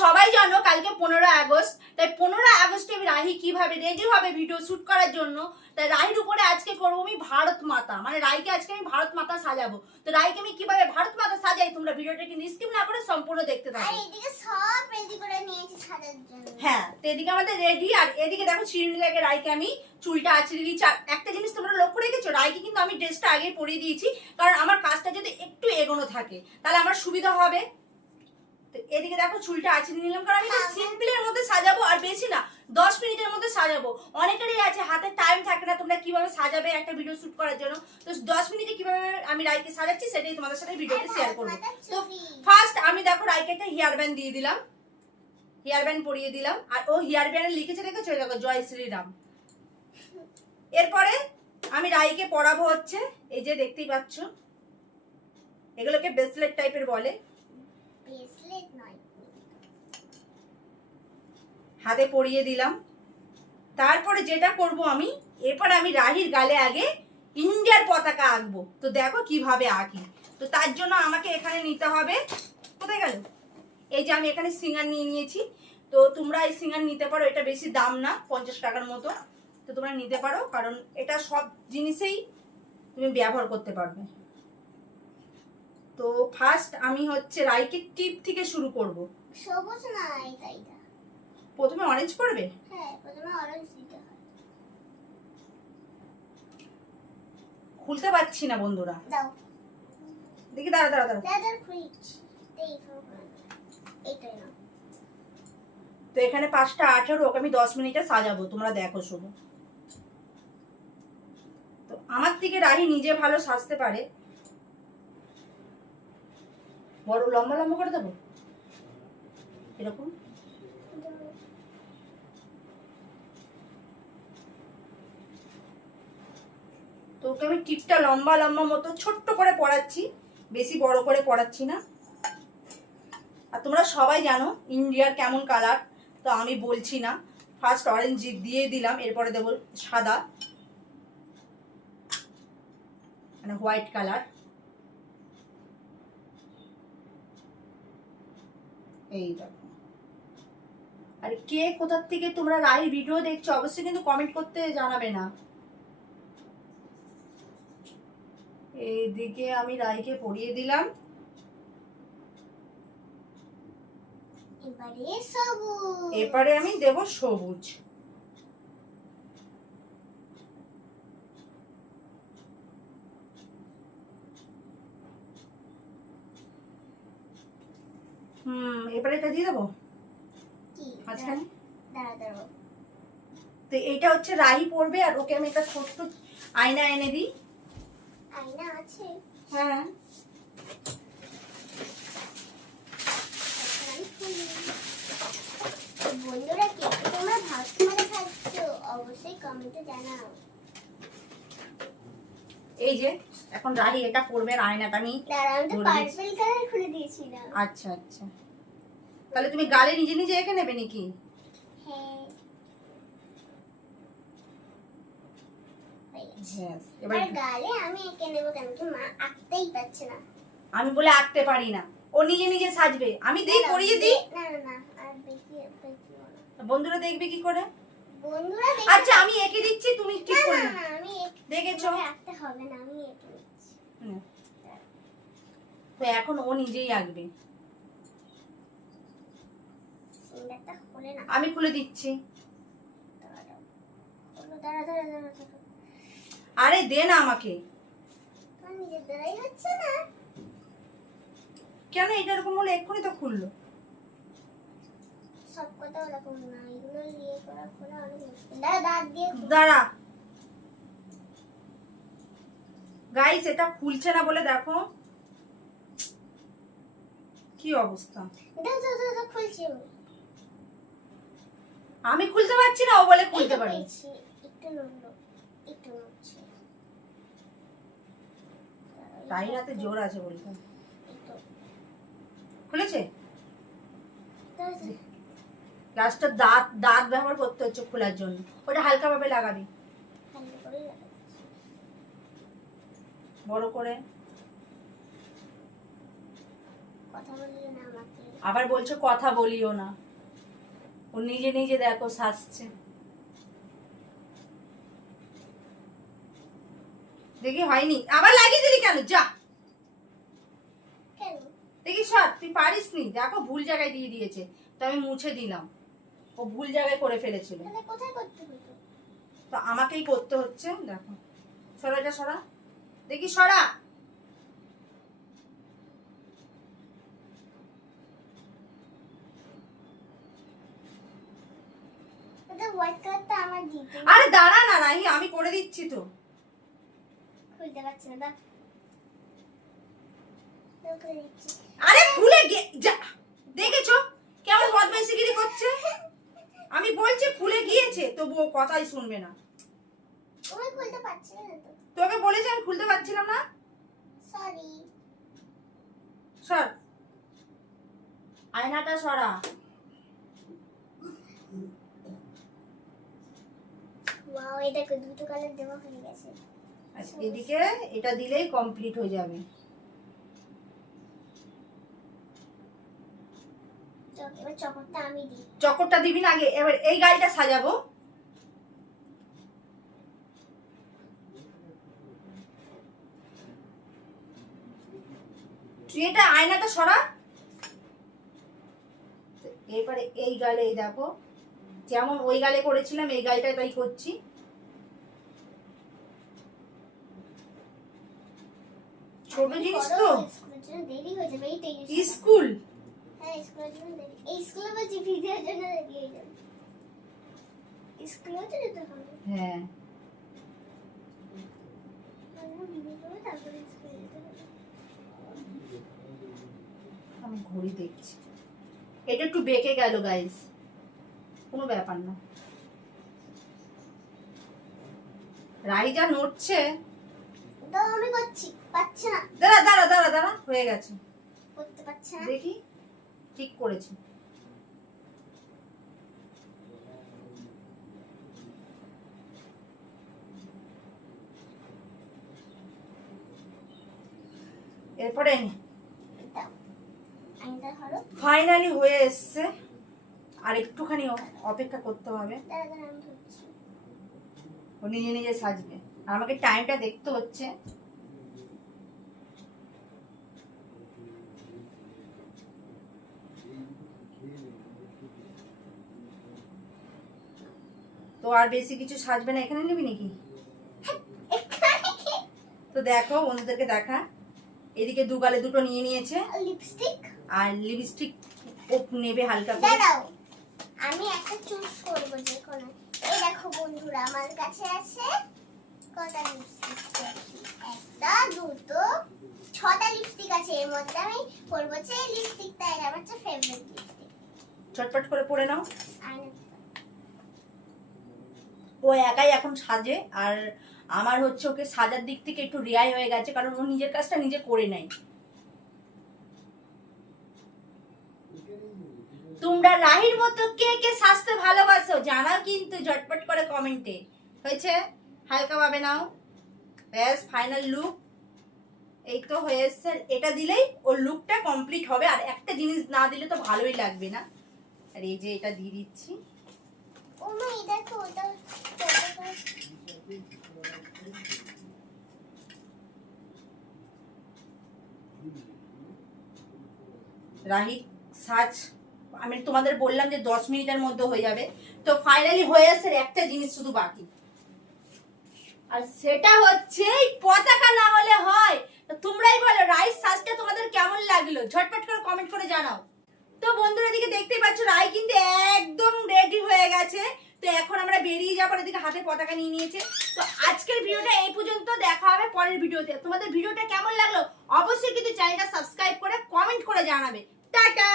সবাই জানো কালকে 15 আগস্ট, তাই 15 আগস্টে রাহি কিভাবে রেডি হবে ভিডিও শুট করার জন্য, তাই রাহির উপরে আজকে করবো আমি ভারত মাতা, মানে রাহিকে আজকে আমি ভারত মাতা সাজাবো। তো রাহিকে আমি কিভাবে ভারত মাতা সাজাই তোমরা ভিডিওটা কিন্তু স্কিপ না করে সম্পূর্ণ দেখতে থাকো। আর এদিকে সব রেডি করে নিয়েছি সাজার জন্য। হ্যাঁ, তো এদিকে আমাদের রেডি, আর এদিকে দেখো চিরুনি লাগে রাহিকে আমি চুলটা আঁচড়ে দিয়েছি। আর একটা জিনিস তোমরা লক্ষ্য রেখেছো, রাহিকে কিন্তু আমি ড্রেসটা আগে পরিয়ে দিয়েছি, কারণ আমার কাজটা যদি একটু এগোনো থাকে তাহলে আমার সুবিধা হবে। তো এদিকে দেখো চুলটা আঁচড়ে নিলাম, কারণ আমি সিম্পলের মধ্যে সাজাবো, আর বেশি না 10 মিনিটের মধ্যে সাজাবো। অনেকেরই আছে হাতে টাইম থাকে না, তোমরা কিভাবে সাজাবে একটা ভিডিও শুট করার জন্য। তো 10 মিনিটে কিভাবে আমি রাইকে সাজাচ্ছি সেটাই তোমাদের সাথে ভিডিওতে শেয়ার করবো। তো ফার্স্ট আমি দেখো রাইকে একটা হেয়ার ব্যান্ড দিয়ে দিলাম, হেয়ার ব্যান্ড পরিয়ে দিলাম। আর ও হেয়ার ব্যান্ডে লিখেছে দেখেছো, দেখো জয় শ্রীরাম। এরপরে আমি রাইকে পরাবো হচ্ছে এই যে দেখতেই পাচ্ছ, এগুলোকে ব্রেসলেট টাইপের বলে, ব্রেসলেট নয়, হাতে পরিয়ে দিলাম। তারপরে যেটা করব আমি, এরপর আমি রাহির গালে আগে ইন্ডিয়ার পতাকা আঁকবো। তো দেখো কিভাবে আঁকি। তো তার জন্য আমাকে এখানে নিতে হবে, কোথায় গেল, এই যে আমি এখানে সিঙ্গার নিয়ে নিয়েছি। তো তোমরা এই সিঙ্গার নিতে পারো, এটা বেশি দাম না, 50 টাকার মতো। তো তোমরা নিতে পারো, কারণ এটা সব জিনিসেই তুমি ব্যবহার করতে পারবে। তো ফার্স্ট আমি হচ্ছে রাইকে টিপ থেকে শুরু করব। সবুজ না এটা। প্রথমে অরেঞ্জ পড়বে, হ্যাঁ প্রথমে অরেঞ্জ দিতে হয়। খুলতে পারছি না বন্ধুরা, দাও দেখি, দাঁড়া দাঁড়া দাঁড়া। দাদার ফ্রিজ এইটাই না। তো এখানে 5টা 18, ওকে আমি 10 মিনিটে সাজাবো, তোমরা দেখো শুধু। তো আমার থেকে রাহি নিজে ভালো সাজতে পারে। বড় লম্বা লম্বা করে দেবো এরকম। তো ওকে আমি টিপটা লম্বা লম্বা মতো ছোট্ট করে পরাচ্ছি, বেশি বড় করে পরাচ্ছি না। আর তোমরা সবাই জানো ইন্ডিয়ার কেমন কালার, তো আমি বলছি না। ফার্স্ট অরেঞ্জ দিয়ে দিলাম, এরপরে দেবো সাদা, মানে হোয়াইট কালার। এই দেখো। আর কে কোথার থেকে তোমরা রাহি ভিডিও দেখছো অবশ্যই কিন্তু কমেন্ট করতে জানাবে না। এইদিকে আমি রাহিকে পরিয়ে দিলাম। এবারে সবুজ, এরপরে আমি দেব সবুজ। এবারে এটা দিয়ে দেবো মাঝখানে। দাঁড়া। তো এইটা হচ্ছে রাহি পরবে, আর ওকে আমি একটা ছোট্ট আয়না এনে দিই। আয়না আছে? হ্যাঁ। বন্ধুরা কে তোমরা ভাবছো মানে খাচ্ছো অবশ্যই কমেন্টে জানাও। এই যে এখন রাহি এটা পরবে, আর আয়নাটা আমি আমি তো পার্পল কালার খুলে দিয়েছিলাম। আচ্ছা আচ্ছা, তাহলে তুমি গালে নিজে নিজে এঁকে নেবে নাকি? হ্যাঁ। এবার গালে আমি এঁকে নেব, কেন কি মা আঁকতেই পারছে না। আমি বলে আঁকতে পারি না, ও নিজে নিজে সাজবে, আমি দিই পরিয়ে দিই। না না না, আর বেশি বন্ধুরা দেখবে কি করে? বন্ধুরা আচ্ছা আমি এঁকে দিচ্ছি, তুমি ঠিক করে না আমি দেখেছো আঁকতে হবে না, আমি এঁকে দিচ্ছি। তো এখন ও নিজেই আঁকবে, আমি খুলে দিচ্ছি। আরে দে না আমাকে, কেন এটা এরকম হলো? এক্ষুনি তো খুললো। সব কথা ওরকম না, এগুলো ইয়ে করা খোলা অনেক মুশকিল। দাঁড়া দিয়ে দাঁড়া গাইস, এটা খুলছে না বলে দেখো কি অবস্থা। খুলছি আমি খুলতে পারছি না, ও বলে খুলতে পারি। একটু নড়লো, একটু নড়ছে, তাই রাতে জোর আছে বলতে। খুলেছে, লাস্টটা দাঁত দাঁত ব্যবহার করতে হচ্ছে খোলার জন্য, ওটা হালকা ভাবে লাগাবি, বড় করে কথা বললি না আমাকে। আবার বলছো কথা বলিও না, ও নিজে নিজে দেখো সাজছে। দেখি হয়নি, আবার লাগিয়ে দিলি কেন? যা কেন? দেখি সর, তুই পারিস নি। দেখো ভুল জায়গায় দিয়ে দিয়েছে, তো আমি মুছে দিলাম। ও ভুল জায়গায় করে ফেলেছিল, তাহলে কোথায় করতে হতো? তো আমাকেই করতে হচ্ছে। দেখো, সরা এটা সরা, দেখি সরা। ওটা হোয়াইট কালারটা আমার দিতে। আরে দাঁড়া না রাহি, আমি করে দিচ্ছি তো। খুলতে পারছি না, দাও। দাও করে দিচ্ছি। আরে খুলে যা, দেখেছো কেমন বদমাইশিগিরি করছে? আমি বলছি খুলে গিয়েছে, তবুও কথাই শুনবে না। ওই খুলতে পারছি না তো। তোকে বলেছি আমি খুলতে পারছিলাম না। সরি। সর, আয়নাটা সরা। ওয়াও, এই দেখো দুটো কালার দেওয়া হয়ে গেছে। আর এদিকে এটা দিলেই কমপ্লিট হয়ে যাবে। এবার চকরটা আমি দিই। চক্করটা দিবি না আগে, এবার এই গাড়িটা সাজাবো। তুই এটা আয়নাটা সরা। এবারে এই গালে এই দেখো, যেমন ওই গালে করেছিলাম এই গালটা তাই করছি। ছোট জিনিস তো, স্কুলের জন্য দেরি হয়ে যাবে। এইটাই স্কুল। হ্যাঁ, স্কুলের জন্য দেরি। এই স্কুলে বলছি ভিডিওর জন্য দেরি হয়ে যাবে। স্কুলেও তো যেতে হবে। হ্যাঁ, আমরা ভিডিও করবো, তারপরে স্কুলে যেতে হবে। আমি ঘড়ি দেখছি। এটা একটু বেঁকে গেল গাইস, কোনো ব্যাপার না। রাহি যা নড়ছে। দাও, আমি করছি। পাচ্ছি না, দাঁড়া দাঁড়া দাঁড়া দাঁড়া, হয়ে গেছে। করতে পারছি না। দেখি, ঠিক করেছি। এরপরে দাও, আইনটা ধরো। ফাইনালি হয়ে এসছে, আর একটুখানি অপেক্ষা করতে হবে। দাঁড়া দাঁড়া, আমি ধরছি। ও নিজে নিজে সাজবে, আর আমাকে টাইমটা দেখতে হচ্ছে। তো আর বেশি কিছু সাজবে না, এখানে নিবি নাকি? তো দেখো বন্ধুদেরকে দেখা, এদিকে দু গালে দুটো নিয়ে নিয়েছে, লিপস্টিক আর লিপস্টিক ও নেবে হালকা করে। দাঁড়াও, আমি একটা চুজ করবো যে কোনো। এই দেখো বন্ধুরা, আমার কাছে আছে কটা লিপস্টিক? একটা, দুটো, 6টা লিপস্টিক আছে। এর মধ্যে আমি করবো যে এই লিপস্টিকটা আমার হচ্ছে ফেভারিট লিপস্টিক। চটপট করে পরে নাও। আয়না ও একাই এখন সাজে, আর আমার হচ্ছে ওকে সাজার দিক থেকে একটু রেয়াই হয়ে গেছে, কারণ ও নিজের কাজটা নিজে করে নেয়। তোমরা রাহির মতো কে কে সাজতে ভালোবাসো জানাও কিন্তু ঝটপট করে কমেন্টে। হয়েছে, হালকা ভাবে নাও। ব্যাস, ফাইনাল লুক এই তো হয়ে এসছে। এটা দিলেই ওর লুকটা কমপ্লিট হবে, আর একটা জিনিস না দিলে তো ভালোই লাগবে না। আর এই যে এটা দিয়ে দিচ্ছি। ও মা, এই দেখো ওটা রাহি সাজ আমি তোমাদের বললাম যে 10 মিনিটের মধ্যে হয়ে যাবে, তো ফাইনালি হয়ে এসে একটা জিনিস শুধু বাকি, আর সেটা হচ্ছে এই পতাকা না হলে হয়। তো তোমরাই বলো রাইস সাজটা তোমাদের কেমন লাগলো, ঝটপট করে কমেন্ট করে জানাও। তো বন্ধুরা এদিকে দেখতেই পাচ্ছ রাই কিন্তু একদম রেডি হয়ে গেছে। তো এখন আমরা বেরিয়ে যাবো, এদিকে হাতে পতাকা নিয়ে নিয়েছে। তো আজকের ভিডিওটা এই পর্যন্ত, দেখা হবে পরের ভিডিওতে। তোমাদের ভিডিওটা কেমন লাগলো অবশ্যই কিন্তু চ্যানেলটা সাবস্ক্রাইব করে কমেন্ট করে জানাবে। টাটা।